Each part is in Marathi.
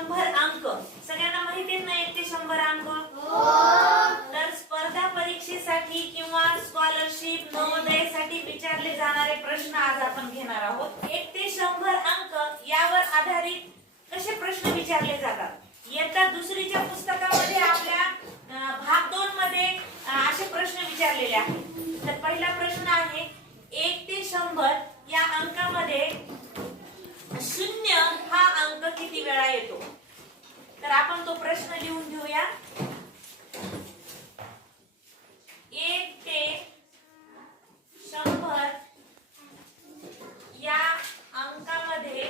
शंभर अंक. सगळ्यांना माहिती आहेत ना एक ते शंभर अंक? तर स्पर्धा परीक्षेसाठी किंवा स्कॉलरशिप नवोदयासाठी विचारले जाणारे प्रश्न आज आपण घेणार आहोत. एक ते शंभर अंक यावर आधारित कसे प्रश्न विचारले जातात? इयत्ता दुसरीच्या पुस्तकामध्ये आपल्या भाग दोन मध्ये असे प्रश्न विचारलेले आहेत. तर पहिला प्रश्न आहे एक ते शंभर या अंकामध्ये शून्य हा अंक किती वेळा येतो? आपण तो प्रश्न लिहून घेऊया. एक ते शंभर या अंकामध्ये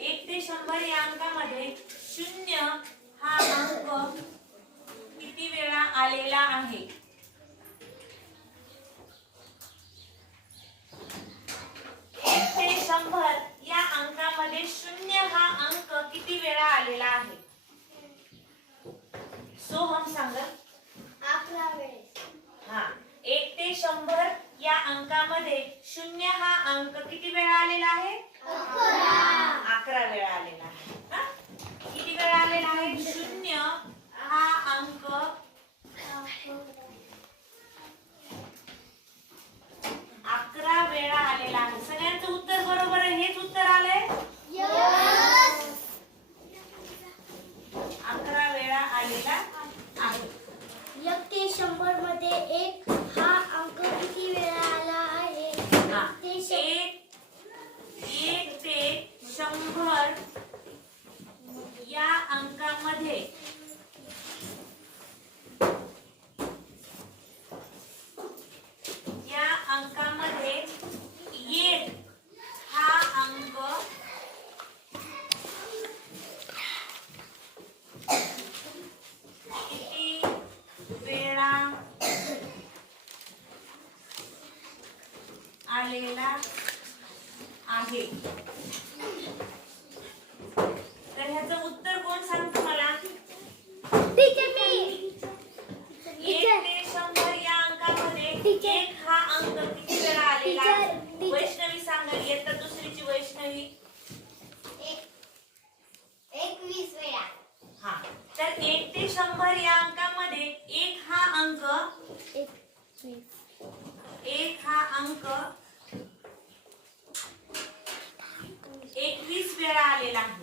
एक ते शंभर या अंकामध्ये शून्य हा अंक किती वेळा आलेला आहे एक ते शंभर या अंकामध्ये शून्य हा अंक किती वेळा आलेला आहे? सोहम सांगा. अकरा वेळेस. हा. एक ते शंभर या अंकामध्ये शून्य हा अंक किती वेळा आलेला आहे? अकरा. वेळा आलेला आहे? किती वेळा आलेला आहे? शून्य हा अंक अकरा वेळा आलेला आहे सगळ्यांचं उत्तर बरोबर आहे हेच उत्तर आलंय अकरा वेळा आलेला आहे एक ते शंभरमध्ये एक हा अंक किती वेळा आला आहे हा. ते शं- एक एक ते शंभर या अंकामध्ये या अंकामध्ये एक हा अंक किती वेळा आलेला आहे तर ह्याचं उत्तर कोण सांगतो मला टीचर मी एक ते शंभर या अंकामध्ये टीचर. एक हा अंक किती वेळा आलेला आहे टीचर, टीचर. वैष्णवी सांगा इयत्ता दुसरीची वैष्णवी एकवीस वेळा हा तर एक ते शंभर या अंकामध्ये एक हा अंक एकवीस एक हा अंक एकवीस वेळा आलेला आहे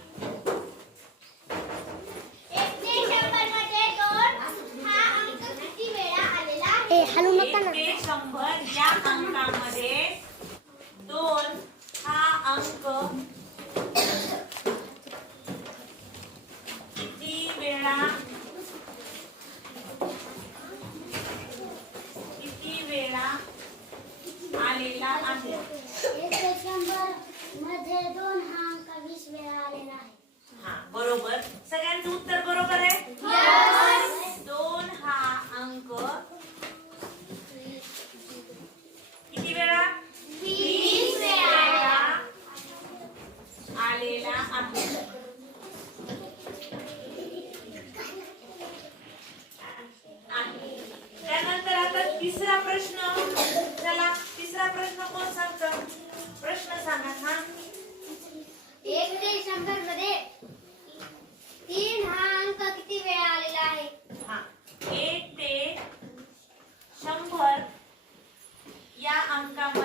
एक ते शंभरमध्ये दोन हा अंक किती वेळा आलेला आहे हलू एक ते शंभर या अंकामध्ये दोन हा अंक किती वेळा किती वेळा आलेला आहे एक ते शंभरमध्ये दोन हा अंक वीस वेळा आलेला आहे हा बरोबर सगळ्यांचं उत्तर बरोबर आहे दोन हा अंक किती वेळा वीस वेळा आलेला आहे आहे. त्यानंतर आता तिसरा प्रश्न. चला तिसरा प्रश्न कोण सांगतं? प्रश्न सांगा हा? एक ते शंभरमध्ये तीन हा अंक किती वेळा आलेला आहे? हा. एक ते शंभर या अंकामध्ये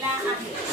啦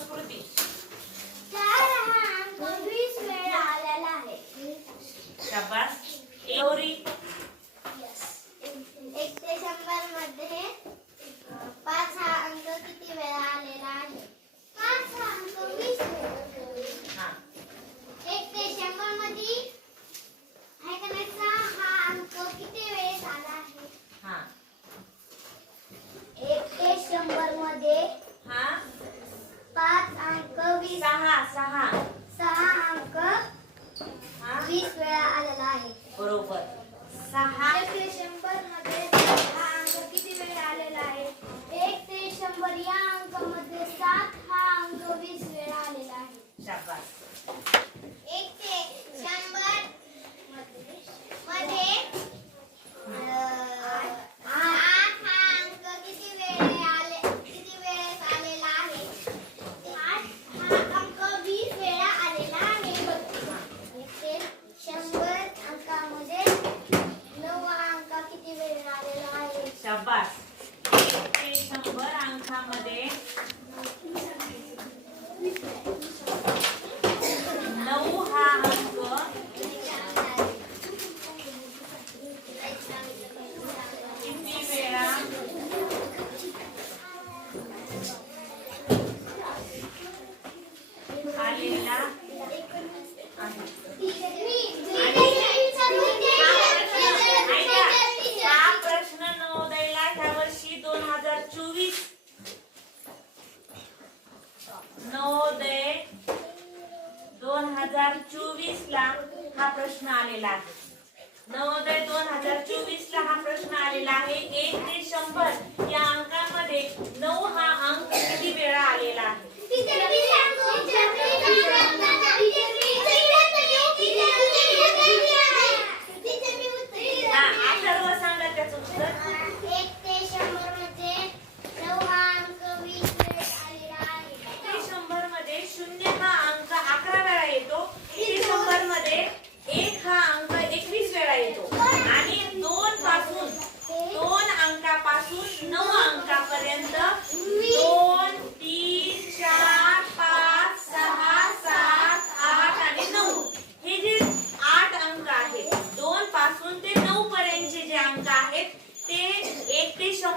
संस्कृती शाबास. एवरी हा प्रश्न नवोदयला ह्या वर्षी दोन हजार चोवीस. नवोदय दोन हजार चोवीस ला हा प्रश्न आलेला आहे. नवोदय दोन हजार चोवीस ला हा प्रश्न आलेला आहे. एक ते शंभर या अंकामध्ये नऊ हा अंक किती वेळा आलेला आहे?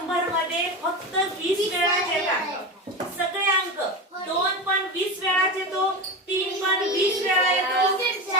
शंभरमध्ये फक्त वीस वेळा येतात सगळे अंक. दोन पण वीस वेळाचे येतो तीन पण वीस वेळा येतो.